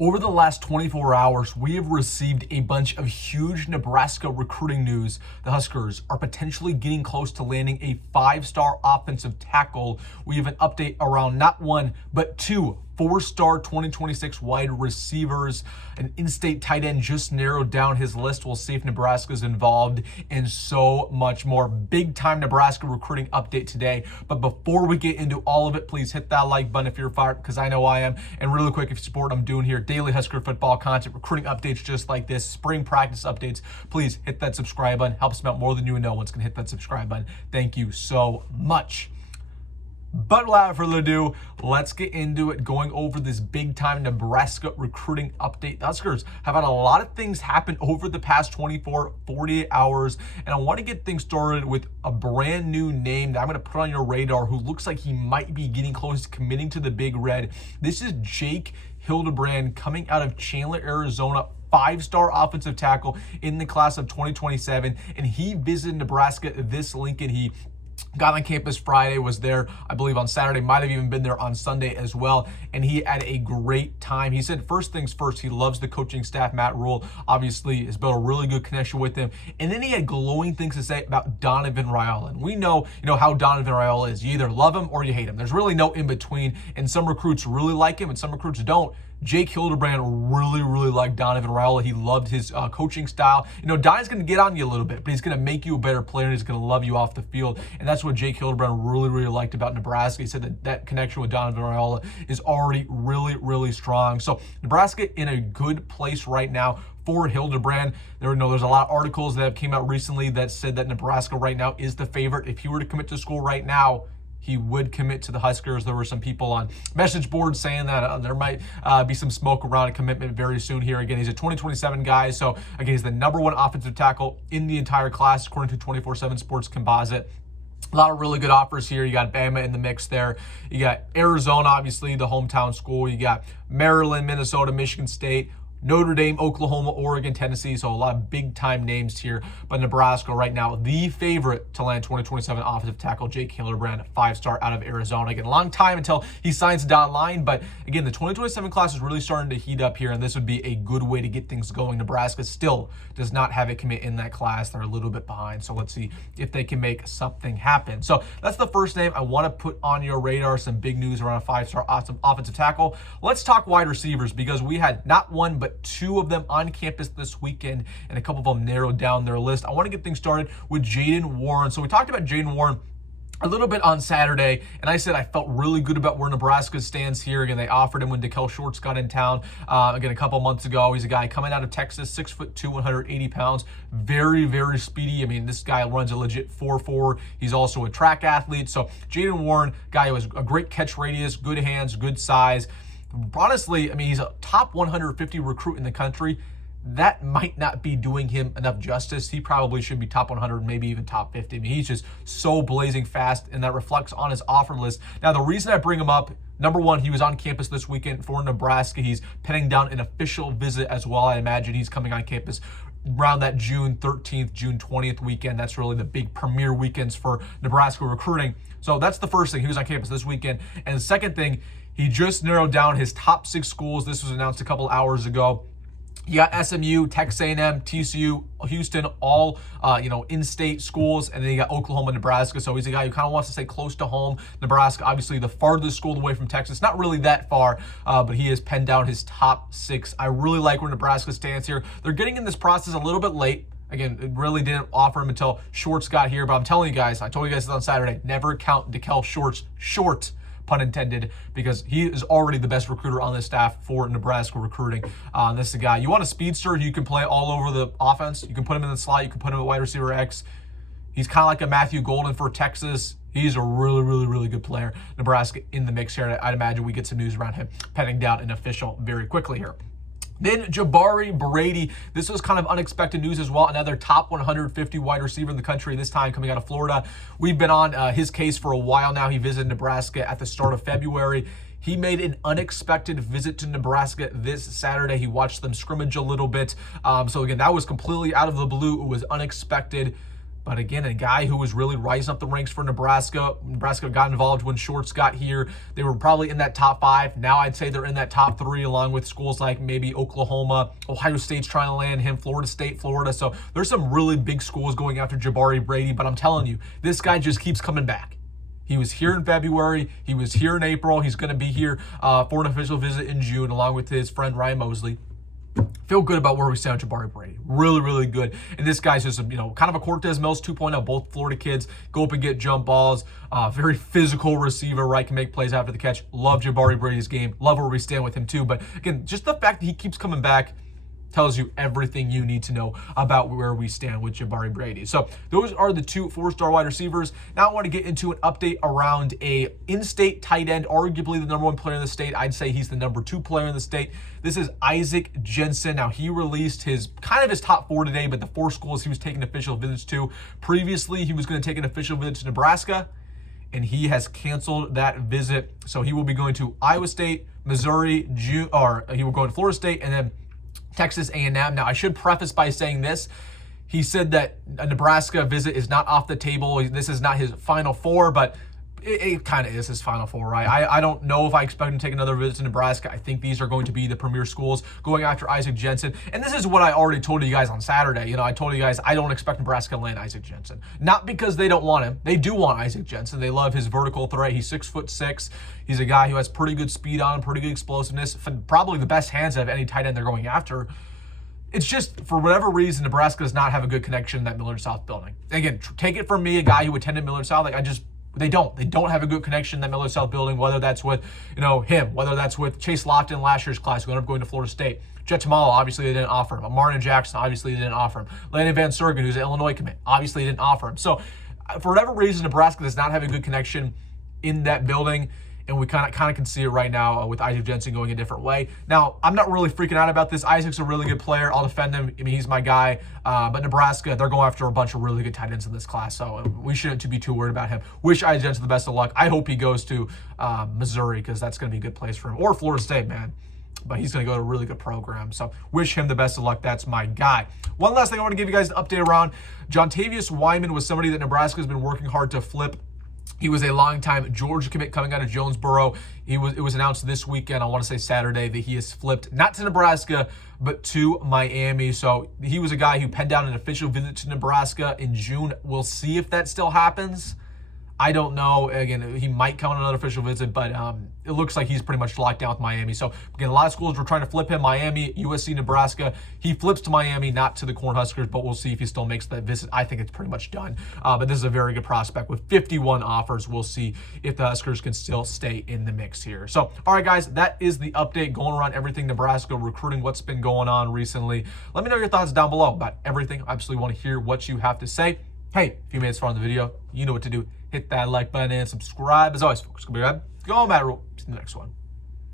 Over the last 24 hours, we have received a bunch of huge Nebraska recruiting news. The Huskers are potentially getting close to landing a 5-star offensive tackle. We have an update around not one, but two 4-star 2026 wide receivers. An in-state tight end just narrowed down his list. We'll see if Nebraska's involved, and so much more. Big-time Nebraska recruiting update today. But before we get into all of it, please hit that like button if you're fired, because I know I am. And really quick, if you support what I'm doing here, daily Husker football content, recruiting updates just like this, spring practice updates, please hit that subscribe button. Helps me out more than you know. One's going to hit that subscribe button. Thank you so much. But without further ado, let's get into it, going over this big-time Nebraska recruiting update. The Huskers have had a lot of things happen over the past 24, 48 hours, and I want to get things started with a brand new name that I'm going to put on your radar who looks like he might be getting close to committing to the Big Red. This is Jake Hildebrand, coming out of Chandler, Arizona. 5-star offensive tackle in the class of 2027, and he visited Nebraska this Lincoln. He got on campus Friday, was there, I believe, on Saturday, might have even been there on Sunday as well, and he had a great time. He said first things first, he loves the coaching staff. Matt Rhule obviously has built a really good connection with him, and then he had glowing things to say about Donovan Raiola. And we know, how Donovan Raiola is. You either love him or you hate him. There's really no in between, and some recruits really like him and some recruits don't. Jake Hildebrand really liked Donovan Rhule. He loved his coaching style. Donnie's going to get on you a little bit, but he's going to make you a better player. He's going to love you off the field, and that's what Jake Hildebrand really liked about Nebraska. He said that connection with Donovan Rhule is already really strong. So Nebraska in a good place right now for Hildebrand. There's a lot of articles that have came out recently that said that Nebraska right now is the favorite. If he were to commit to school right now, he would commit to the Huskers. There were some people on message boards saying that there might be some smoke around a commitment very soon here. Again, he's a 2027 guy, so again, he's the #1 offensive tackle in the entire class, according to 24/7 Sports Composite. A lot of really good offers here. You got Bama in the mix there. You got Arizona, obviously, the hometown school. You got Maryland, Minnesota, Michigan State, Notre Dame, Oklahoma, Oregon, Tennessee. So a lot of big-time names here. But Nebraska right now, the favorite to land 2027 offensive tackle, Jake Hildebrand, 5-star out of Arizona. Again, a long time until he signs the dotted line. But again, the 2027 class is really starting to heat up here, and this would be a good way to get things going. Nebraska still does not have a commit in that class. They're a little bit behind. So let's see if they can make something happen. So that's the first name I want to put on your radar. Some big news around a 5-star offensive tackle. Let's talk wide receivers, because we had not one, but two of them on campus this weekend, and a couple of them narrowed down their list. I want to get things started with Jaden Warren. So we talked about Jaden Warren a little bit on Saturday, and I said I felt really good about where Nebraska stands here. Again, they offered him when Dekel Shorts got in town, again, a couple months ago. He's a guy coming out of Texas, 6'2", 180 pounds, very speedy. I mean, this guy runs a legit 4.4. He's also a track athlete. So Jaden Warren, guy who has a great catch radius, good hands, good size. Honestly, I mean, he's a top 150 recruit in the country. That might not be doing him enough justice. He probably should be top 100, maybe even top 50. I mean, he's just so blazing fast, and that reflects on his offer list. Now, the reason I bring him up, #1, he was on campus this weekend for Nebraska. He's penning down an official visit as well. I imagine he's coming on campus around that June 13th, June 20th weekend. That's really the big premier weekends for Nebraska recruiting. So that's the first thing. He was on campus this weekend. And the second thing, he just narrowed down his top 6 schools. This was announced a couple hours ago. You got SMU, Texas A&M, TCU, Houston, all in-state schools, and then you got Oklahoma, Nebraska. So he's a guy who kind of wants to stay close to home. Nebraska, obviously the farthest school away from Texas, not really that far, but he has penned down his top 6. I really like where Nebraska stands here. They're getting in this process a little bit late. Again, it really didn't offer him until Shorts got here, but I'm telling you guys, I told you guys this on Saturday, never count Dekel Shorts short, pun intended, because he is already the best recruiter on the staff for Nebraska recruiting. This is a guy, you want a speedster who you can play all over the offense. You can put him in the slot. You can put him at wide receiver X. He's kind of like a Matthew Golden for Texas. He's a really good player. Nebraska in the mix here. I'd imagine we get some news around him penning down an official very quickly here. Then Jabari Brady. This was kind of unexpected news as well. Another top 150 wide receiver in the country, this time coming out of Florida. We've been on his case for a while now. He visited Nebraska at the start of February. He made an unexpected visit to Nebraska this Saturday. He watched them scrimmage a little bit. So again, that was completely out of the blue. It was unexpected. But again, a guy who was really rising up the ranks for Nebraska. Nebraska got involved when Shorts got here. They were probably in that top 5. Now I'd say they're in that top 3, along with schools like maybe Oklahoma. Ohio State's trying to land him, Florida State, Florida. So there's some really big schools going after Jabari Brady. But I'm telling you, this guy just keeps coming back. He was here in February. He was here in April. He's going to be here for an official visit in June, along with his friend Ryan Mosley. Feel good about where we stand with Jabari Brady. Really, really good. And this guy's just, kind of a Cortez Mills 2.0. Both Florida kids go up and get jump balls. Very physical receiver, right? Can make plays after the catch. Love Jabari Brady's game. Love where we stand with him too. But again, just the fact that he keeps coming back tells you everything you need to know about where we stand with Jabari Brady. So those are the 2 4-star wide receivers. Now I want to get into an update around a in-state tight end, arguably the number 1 player in the state. I'd say he's the number 2 player in the state. This is Isaac Jensen. Now he released his top 4 today, but the 4 schools he was taking official visits to. Previously, he was going to take an official visit to Nebraska, and he has canceled that visit. So he will be going to Iowa State, Missouri, or he will go to Florida State, and then Texas A&M. Now, I should preface by saying this. He said that a Nebraska visit is not off the table. This is not his Final Four, but it kind of is his Final Four, right? I don't know if I expect him to take another visit to Nebraska. I think these are going to be the premier schools going after Isaac Jensen. And this is what I already told you guys on Saturday. I told you guys I don't expect Nebraska to land Isaac Jensen. Not because they don't want him. They do want Isaac Jensen. They love his vertical threat. He's 6'6". He's a guy who has pretty good speed on him, pretty good explosiveness, probably the best hands of any tight end they're going after. It's just, for whatever reason, Nebraska does not have a good connection in that Millard South building. Again, take it from me, a guy who attended Millard South. They don't have a good connection in that Millard South building, whether that's with, him, whether that's with Chase Lofton last year's class, who ended up going to Florida State. Jet Tamalo, obviously they didn't offer him. Martin Jackson, obviously they didn't offer him. Landon Van Sergen, who's an Illinois commit, obviously they didn't offer him. So, for whatever reason, Nebraska does not have a good connection in that building. And we kind of can see it right now with Isaac Jensen going a different way. Now, I'm not really freaking out about this. Isaac's a really good player. I'll defend him. He's my guy. But Nebraska, they're going after a bunch of really good tight ends in this class. So we shouldn't be too worried about him. Wish Isaac Jensen the best of luck. I hope he goes to Missouri, because that's going to be a good place for him. Or Florida State, man. But he's going to go to a really good program. So wish him the best of luck. That's my guy. One last thing I want to give you guys an update around. Jontavius Wymann was somebody that Nebraska has been working hard to flip. He was a longtime Georgia commit coming out of Jonesboro. It was announced this weekend, I want to say Saturday, that he has flipped, not to Nebraska, but to Miami. So he was a guy who penned down an official visit to Nebraska in June. We'll see if that still happens. I don't know. Again, he might come on another official visit, but it looks like he's pretty much locked down with Miami. So, again, a lot of schools were trying to flip him. Miami, USC, Nebraska. He flips to Miami, not to the Cornhuskers, but we'll see if he still makes that visit. I think it's pretty much done. But this is a very good prospect with 51 offers. We'll see if the Huskers can still stay in the mix here. So, all right, guys, that is the update going around everything Nebraska recruiting, what's been going on recently. Let me know your thoughts down below about everything. I absolutely want to hear what you have to say. Hey, if you made this far in the video, you know what to do. Hit that like button and subscribe. As always, folks, go on, Matt Rhule. See you in the next one.